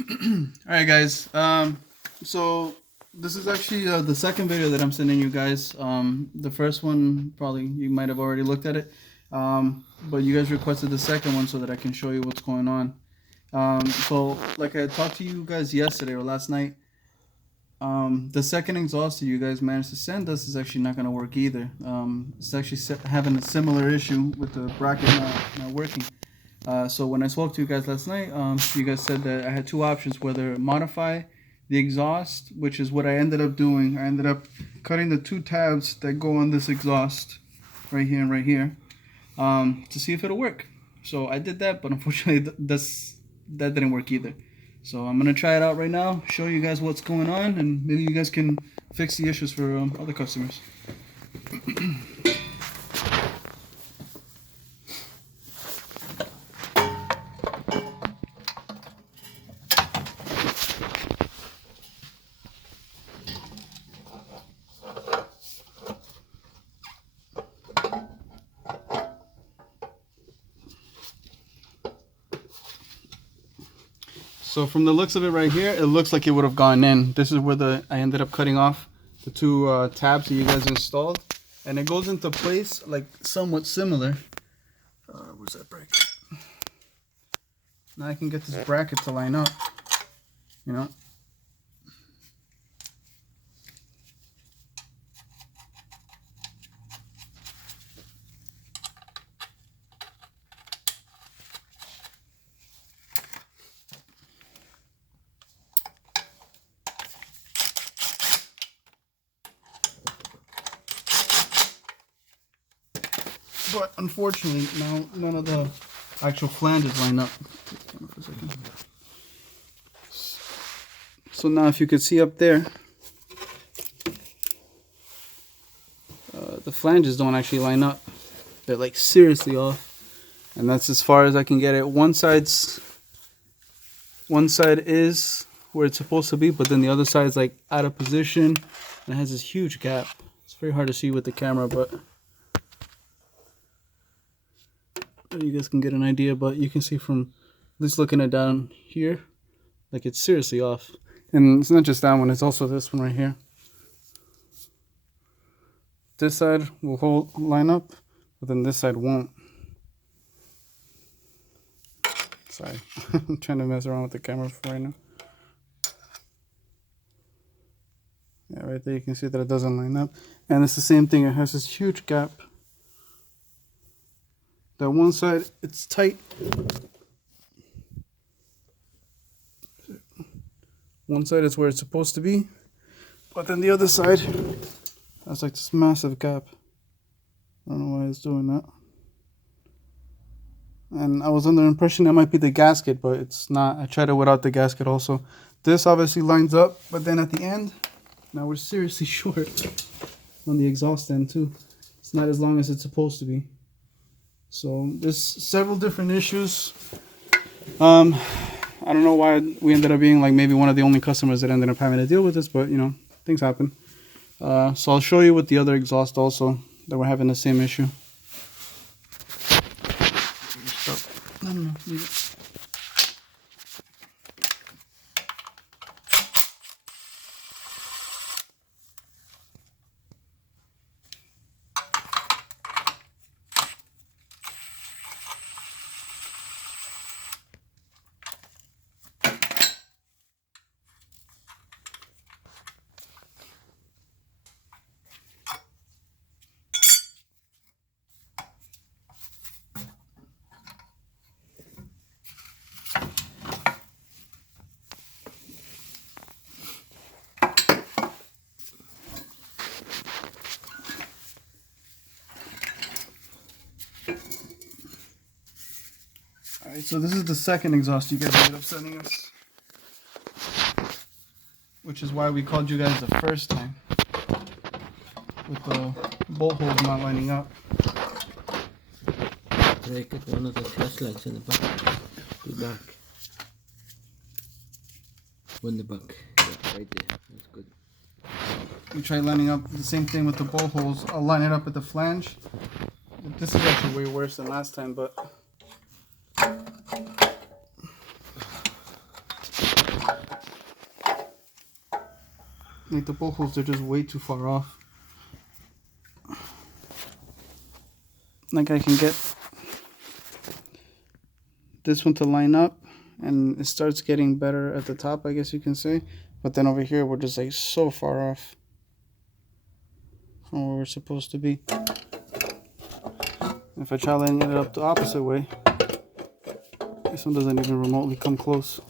All right, guys. So this is actually the second video that I'm sending you guys. The first one probably you might have already looked at it, but you guys requested the second one so that I can show you what's going on. So like I talked to you guys yesterday or last night, the second exhaust that you guys managed to send us is actually not going to work either. It's actually having a similar issue with the bracket not working. So when I spoke to you guys last night, you guys said that I had two options: whether modify the exhaust, which is what I ended up doing. I ended up cutting the two tabs that go on this exhaust, right here and right here, to see if it'll work. So I did that, but unfortunately, that didn't work either. So I'm gonna try it out right now, show you guys what's going on, and maybe you guys can fix the issues for other customers. So from the looks of it right here, it looks like it would have gone in. This is where I ended up cutting off the two tabs that you guys installed, and it goes into place like somewhat similar. Where's that bracket? Now I can get this bracket to line up, you know. But unfortunately, now none of the actual flanges line up. So now if you could see up there, the flanges don't actually line up. They're like seriously off. And that's as far as I can get it. One side is where it's supposed to be, but then the other side is like out of position. And it has this huge gap. It's very hard to see with the camera, but you guys can get an idea. But you can see from just looking at down here, like it's seriously off. And it's not just that one, it's also this one right here. This side will line up, but then this side won't. Sorry, I'm trying to mess around with the camera for right now. Yeah, right there you can see that it doesn't line up. And it's the same thing, it has this huge gap. That one side, it's tight. One side is where it's supposed to be, but then the other side has like this massive gap. I don't know why it's doing that. And I was under the impression that might be the gasket, but it's not. I tried it without the gasket also. This obviously lines up, but then at the end, now we're seriously short on the exhaust end too. It's not as long as it's supposed to be. So there's several different issues. I don't know why we ended up being like maybe one of the only customers that ended up having to deal with this, but you know, things happen. So I'll show you with the other exhaust also that we're having the same issue. No, leave it. Alright, so this is the second exhaust you guys ended up sending us, which is why we called you guys the first time with the bolt holes not lining up. Take it one of the flashlights in the back. The back. One in the back. Yeah, right there. That's good. We tried lining up the same thing with the bolt holes. I'll line it up at the flange. This is actually way worse than last time, but Like the bolt holes, they're just way too far off. Like I can get this one to line up, and it starts getting better at the top, I guess you can say. But then over here, we're just like so far off from where we're supposed to be. If I try lining it up the opposite way, this one doesn't even remotely come close.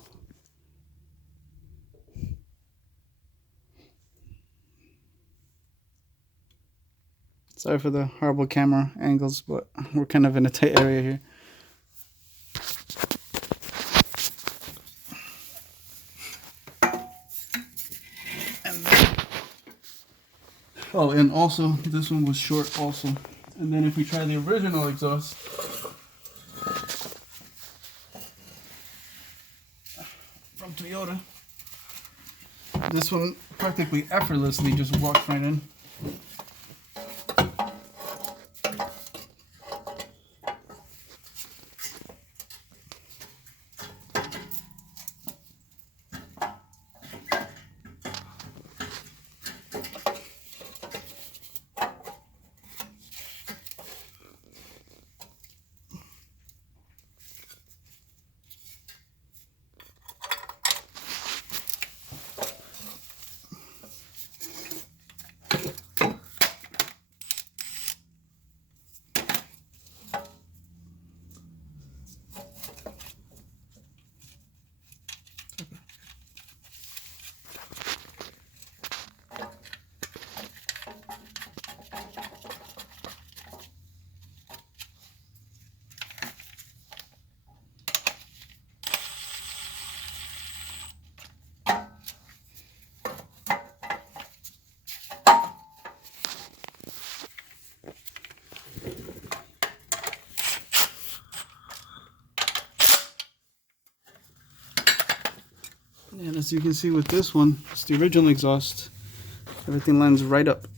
Sorry for the horrible camera angles, but we're kind of in a tight area here. Oh, and also, this one was short also. And then if we try the original exhaust, from Toyota, this one practically effortlessly just walks right in. And as you can see with this one, it's the original exhaust. Everything lines right up.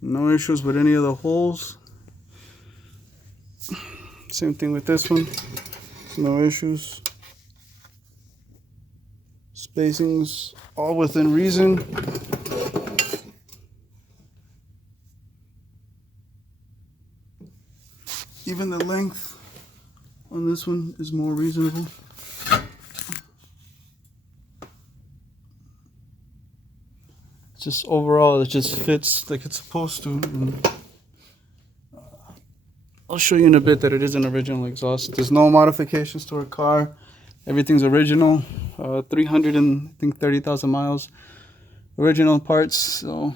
No issues with any of the holes. Same thing with this one. No issues. Spacings all within reason. Even the length on this one is more reasonable. Just overall, it just fits like it's supposed to. And I'll show you in a bit that it is an original exhaust. There's no modifications to our car. Everything's original. 330,000 miles. Original parts. So.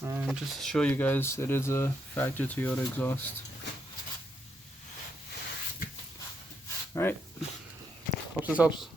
And just to show you guys, it is a factory Toyota exhaust. Alright, hope this helps.